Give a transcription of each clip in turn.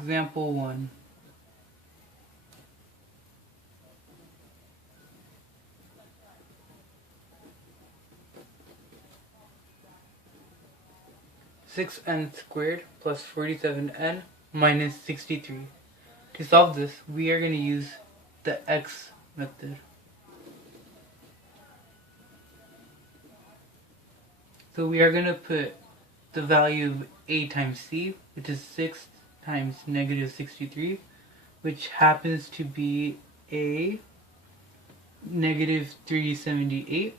Example 1. (6n squared plus 47n minus 63). To solve this, we are going to use the x method. So we are going to put the value of a times c, which is 6 times negative 63, which happens to be a negative 378.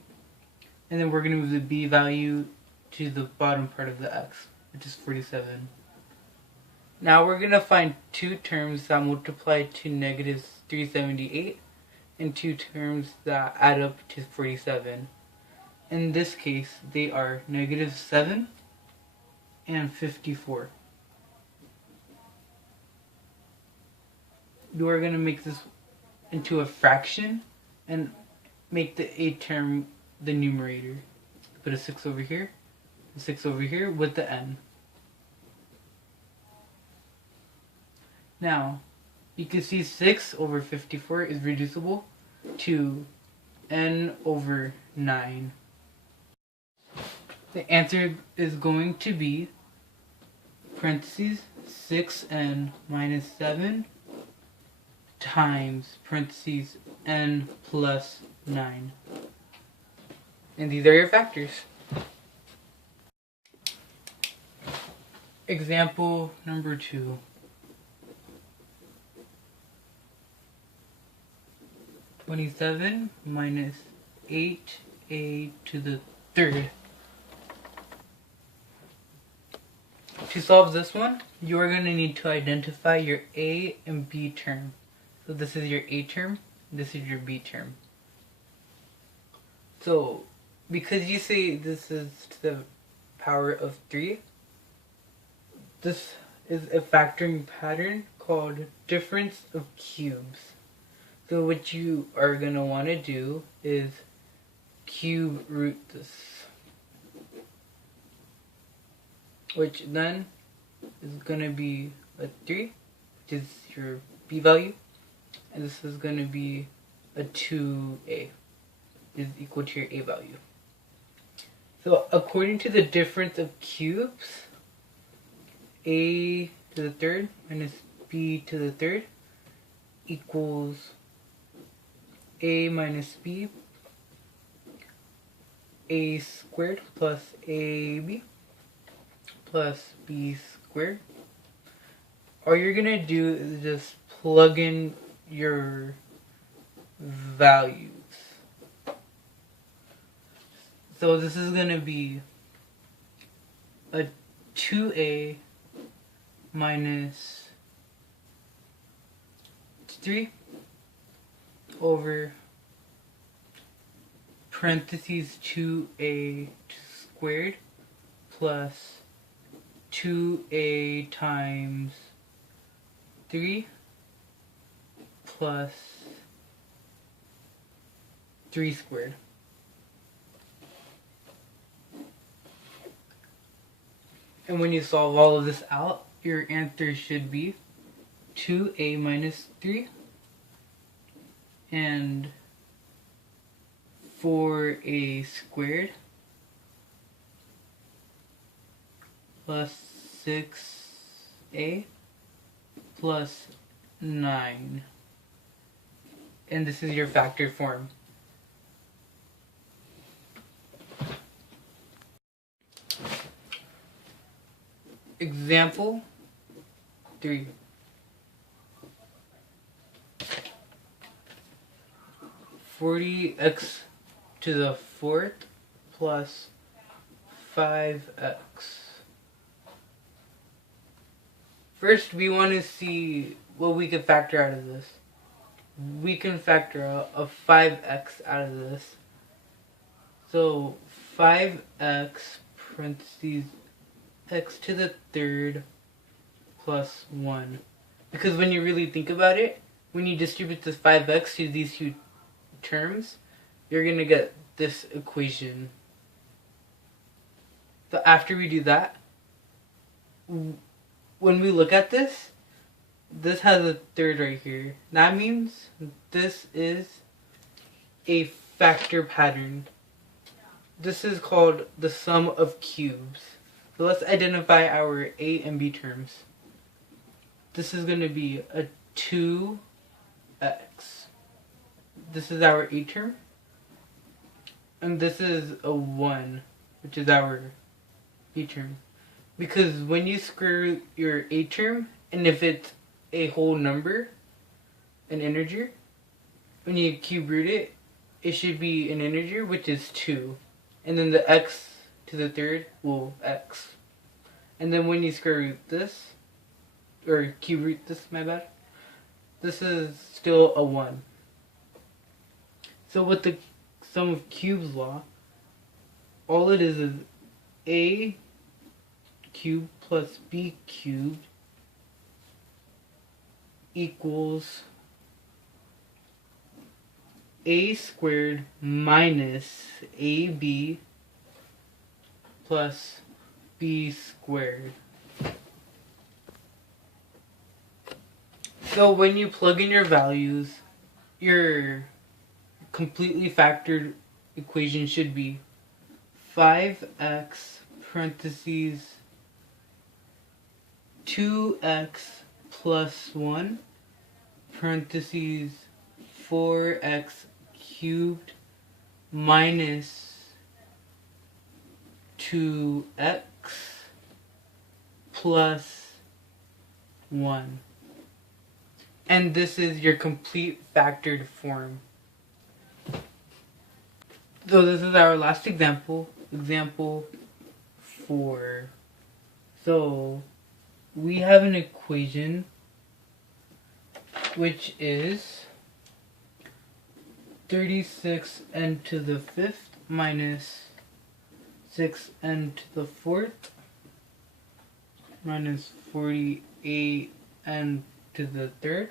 And then we're going to move the b value to the bottom part of the x, which is 47. Now we're going to find two terms that multiply to negative 378 and two terms that add up to 47. In this case, they are negative 7 and 54. You are going to make this into a fraction and make the a term the numerator. Put a 6 over here, a 6 over here with the n. Now, you can see 6 over 54 is reducible to n over 9. The answer is going to be parentheses 6n minus 7 times parentheses n plus 9. And these are your factors. Example number 2. (27 minus 8a to the third). To solve this one, you are going to need to identify your a and b term. So this is your a term, this is your b term. So because you say this is to the power of 3, this is a factoring pattern called difference of cubes. So what you are going to want to do is cube root this, which then is going to be a 3, which is your b value, and this is going to be a 2a, is equal to your a value. So according to the difference of cubes, a to the third minus b to the third equals a minus b, a squared plus ab plus b squared. All you're going to do is just plug in your values. So this is going to be a 2a minus 3 over parentheses 2a squared plus 2a times 3 plus 3 squared. And when you solve all of this out, your answer should be 2a minus 3 and 4a squared plus 6a plus 9. And this is your factor form. Example 3. (40x to the fourth plus 5x). First, we want to see what we can factor out of this. We can factor out a 5x out of this. So 5x parentheses x to the third plus 1. Because when you really think about it, when you distribute this 5x to these two terms, you're going to get this equation. So after we do that, when we look at this, this has a third right here. That means this is a factor pattern. This is called the sum of cubes. So let's identify our A and B terms. This is going to be a 2x. This is our A term. And this is a 1, which is our B term. Because when you square root your A term, and if it's a whole number, an integer, when you cube root it, it should be an integer, which is 2. And then the x to the third will x. And then when you square root this, or cube root this, my bad, this is still a 1. So with the sum of cubes law, all it is a cubed plus b cubed equals a squared minus ab plus b squared. So when you plug in your values, your completely factored equation should be 5x parentheses 2x plus 1 parentheses 4x cubed minus 2x plus 1. And this is your complete factored form. So this is our last example, example 4. So we have an equation which is 36n to the 5th minus 6n to the 4th minus 48n to the 3rd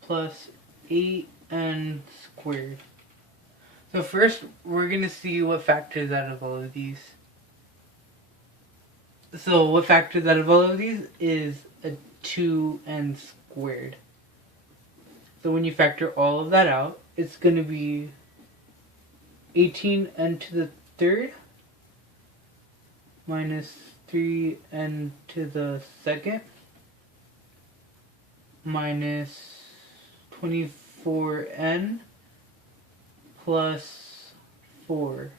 plus 8n squared. So first, we're going to see what factors out of all of these. So what factors out of all of these is a 2n squared. So when you factor all of that out, it's going to be 18n to the 3rd minus 3n to the 2nd minus 24n plus 4.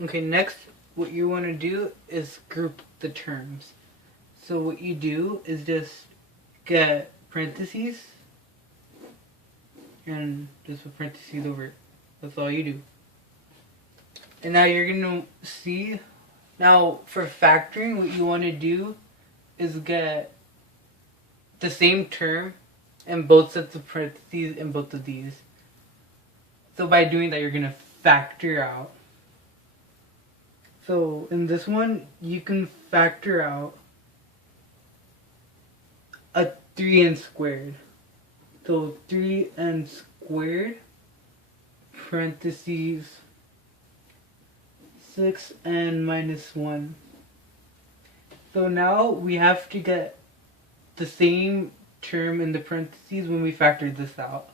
Okay, next what you want to do is group the terms. So what you do is just get parentheses and just put parentheses over it. That's all you do. And now you're going to see, now for factoring, what you want to do is get the same term in both sets of parentheses in both of these. So by doing that, you're going to factor out. So in this one, you can factor out a 3n squared. So 3n squared parentheses 6n minus 1. So now we have to get the same term in the parentheses when we factor this out.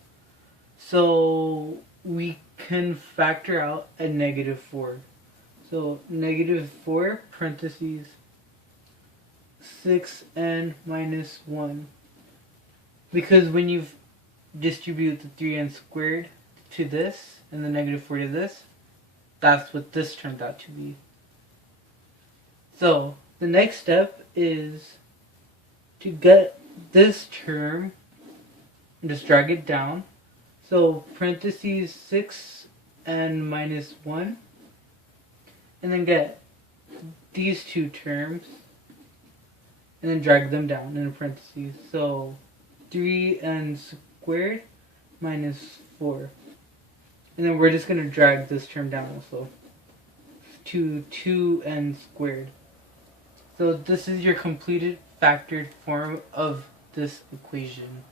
So we can factor out a negative 4. So negative 4 parentheses 6n minus 1. Because when you distribute the 3n squared to this and the negative 4 to this, that's what this turned out to be. So the next step is to get this term and just drag it down. So parentheses 6n minus 1, and then get these two terms and then drag them down in parentheses. So 3n squared minus 4. And then we're just going to drag this term down also to 2n squared. So this is your completed factored form of this equation.